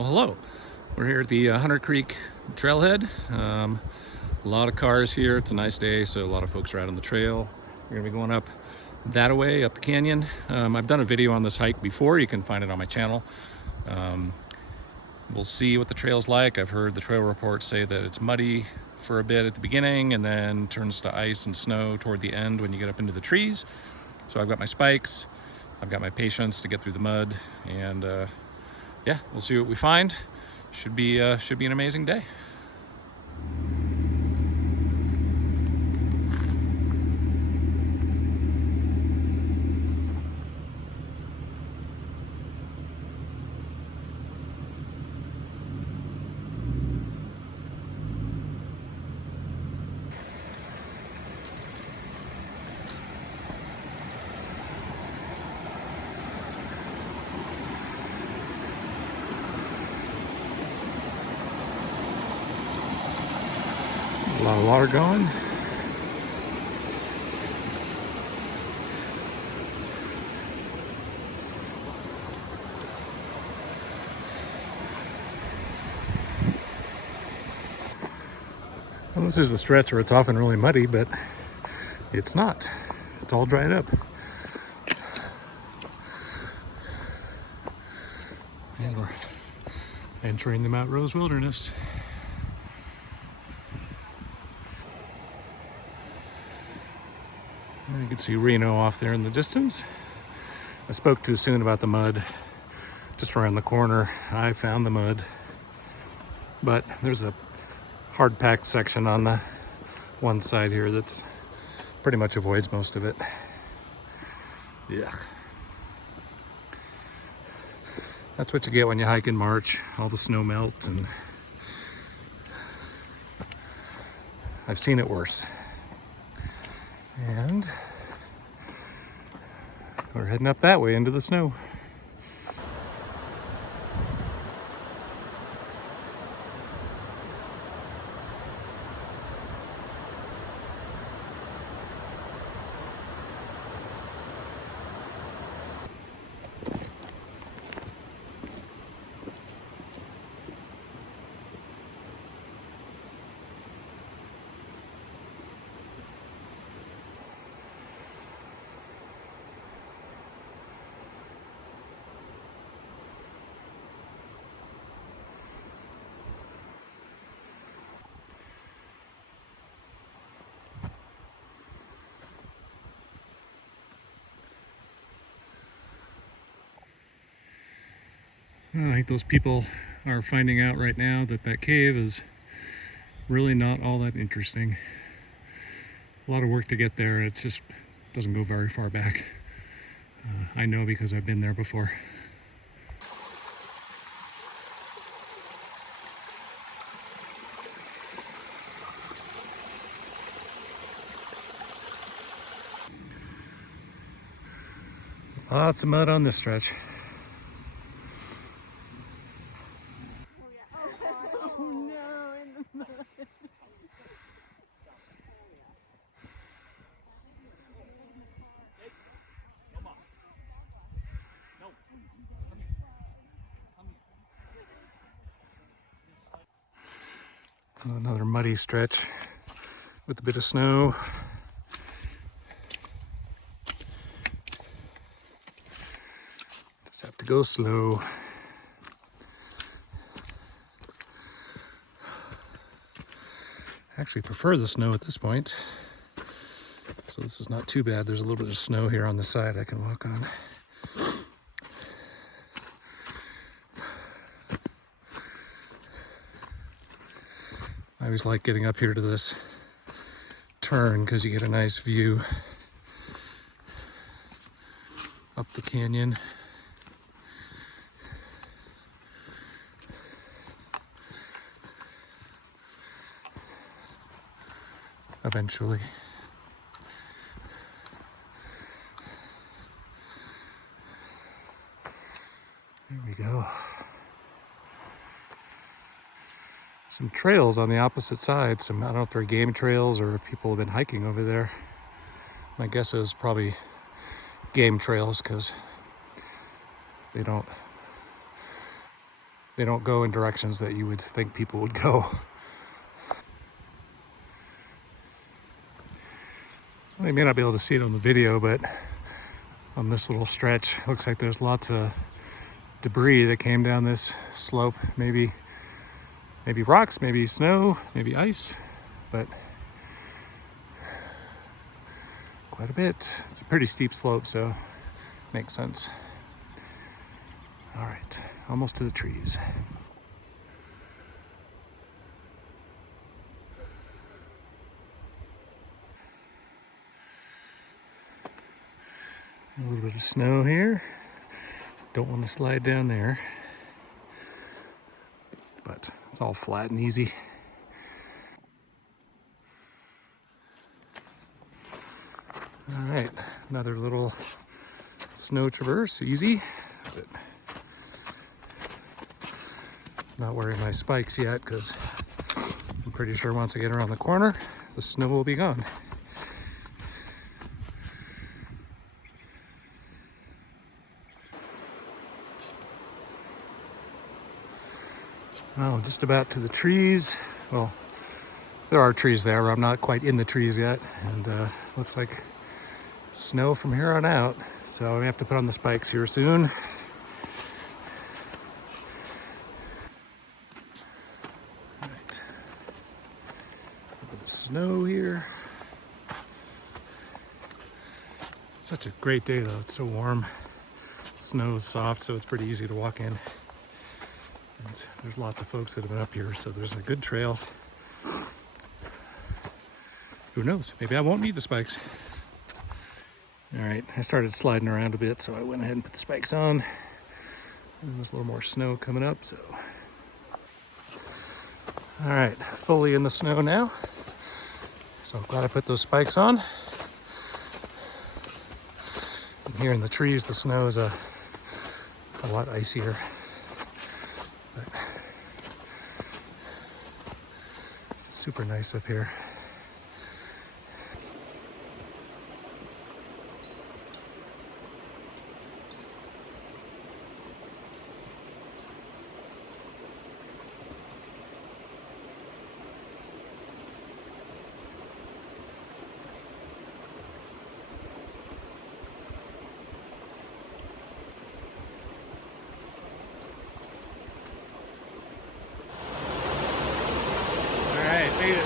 Well, hello. We're here at the Hunter Creek trailhead. A lot of cars here. It's a nice day, so a lot of folks are out on the trail. We're gonna be going up that way, up the canyon. I've done a video on this hike before. You can find it on my channel. We'll see what the trail's like. I've heard the trail reports say that it's muddy for a bit at the beginning and then turns to ice and snow toward the end when you get up into the trees. So I've got my spikes, I've got my patience to get through the mud, and yeah, we'll see what we find. Should be an amazing day. A lot of water going. Well, this is the stretch where it's often really muddy, but it's not. It's all dried up. And we're entering the Mount Rose Wilderness. You can see Reno off there in the distance. I spoke too soon about the mud. Just around the corner, I found the mud. But there's a hard-packed section on the one side here that's pretty much avoids most of it. Yuck. That's what you get when you hike in March. All the snow melts, and I've seen it worse. And we're heading up that way into the snow. I think those people are finding out right now that that cave is really not all that interesting. A lot of work to get there. It just doesn't go very far back. I know because I've been there before. Lots of mud on this stretch. Another muddy stretch with a bit of snow. Just have to go slow. I actually prefer the snow at this point. So this is not too bad. There's a little bit of snow here on the side I can walk on. I always like getting up here to this turn because you get a nice view up the canyon. Eventually. There we go. Some trails on the opposite side. I don't know if they're game trails or if people have been hiking over there. My guess is probably game trails because they don't they don't go in directions that you would think people would go. Well, you may not be able to see it on the video, but on this little stretch, looks like there's lots of debris that came down this slope. Maybe rocks, maybe snow, maybe ice, but quite a bit. It's a pretty steep slope, so makes sense. All right, almost to the trees. A little bit of snow here. Don't want to slide down there, but it's all flat and easy. All right, another little snow traverse, easy, but not wearing my spikes yet because I'm pretty sure once I get around the corner, the snow will be gone. Oh, just about to the trees. Well, there are trees there, but I'm not quite in the trees yet. And looks like snow from here on out. So we have to put on the spikes here soon. All right. A bit of snow here. It's such a great day though. It's so warm. Snow is soft, so it's pretty easy to walk in. And there's lots of folks that have been up here, so there's a good trail. Who knows? Maybe I won't need the spikes. All right, I started sliding around a bit, so I went ahead and put the spikes on. And there's a little more snow coming up, so. All right, fully in the snow now. So I'm glad I put those spikes on. And here in the trees, the snow is a lot icier. But it's super nice up here. Made it.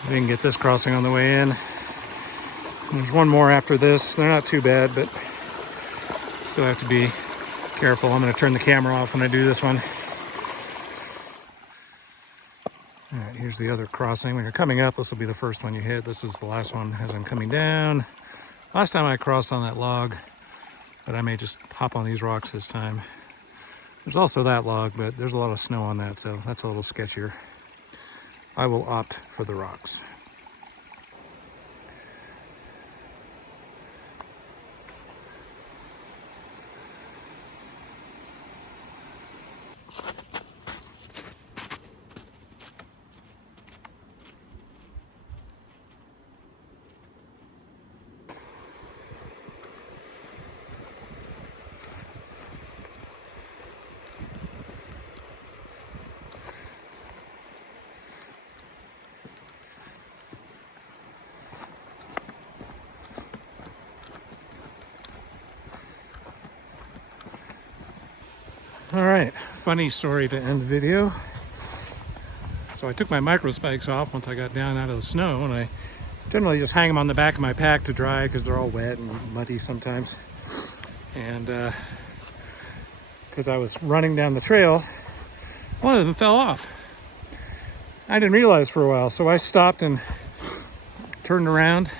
I didn't get this crossing on the way in. There's one more after this. They're not too bad, but still have to be careful. I'm going to turn the camera off when I do this one. All right, here's the other crossing. When you're coming up, this will be the first one you hit. This is the last one as I'm coming down. Last time I crossed on that log, but I may just hop on these rocks this time. There's also that log, but there's a lot of snow on that, so that's a little sketchier. I will opt for the rocks. All right, funny story to end the video. So I took my micro spikes off once I got down out of the snow, and I generally just hang them on the back of my pack to dry because they're all wet and muddy sometimes. And because I was running down the trail, one of them fell off. I didn't realize for a while, so I stopped and turned around,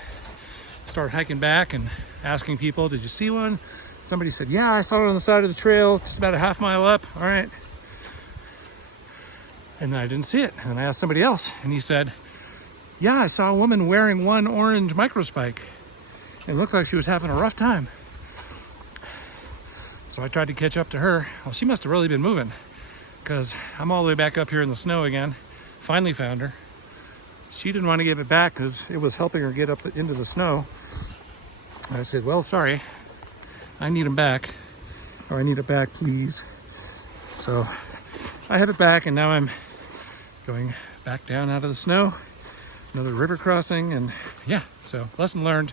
started hiking back and asking people, did you see one? Somebody said, yeah, I saw it on the side of the trail, just about a half mile up. All right. And then I didn't see it. And then I asked somebody else, and he said, yeah, I saw a woman wearing one orange microspike. It looked like she was having a rough time. So I tried to catch up to her. Well, she must have really been moving, because I'm all the way back up here in the snow again. Finally found her. She didn't want to give it back because it was helping her get up into the snow. I said, well, sorry, I need them back, or I need it back, please. So I have it back, and now I'm going back down out of the snow, another river crossing, and yeah, so lesson learned.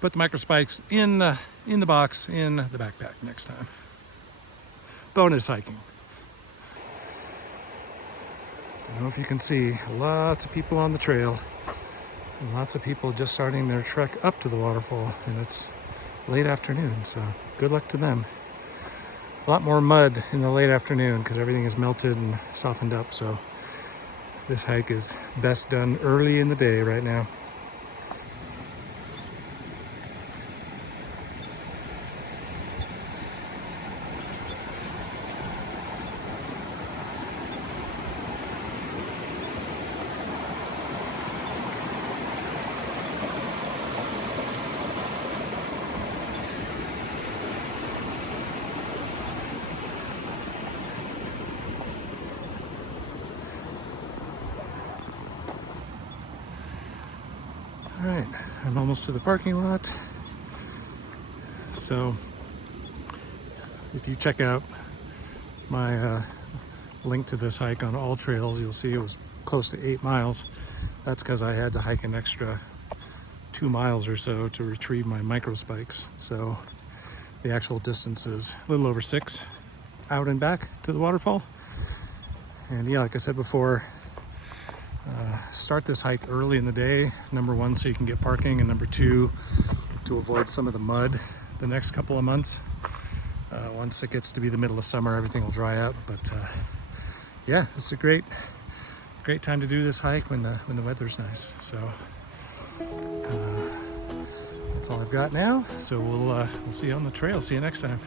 Put the microspikes in the box in the backpack next time. Bonus hiking. I don't know if you can see, lots of people on the trail and lots of people just starting their trek up to the waterfall, and it's late afternoon, so good luck to them. A lot more mud in the late afternoon because everything is melted and softened up, so this hike is best done early in the day right now. All right, I'm almost to the parking lot. So if you check out my link to this hike on AllTrails, you'll see it was close to 8 miles. That's because I had to hike an extra 2 miles or so to retrieve my microspikes. So the actual distance is a little over 6 out and back to the waterfall. And yeah, like I said before, start this hike early in the day. Number one, so you can get parking, and number two, to avoid some of the mud the next couple of months. Once it gets to be the middle of summer, everything will dry up. But yeah, it's a great time to do this hike when the weather's nice. So that's all I've got now. So we'll see you on the trail. See you next time.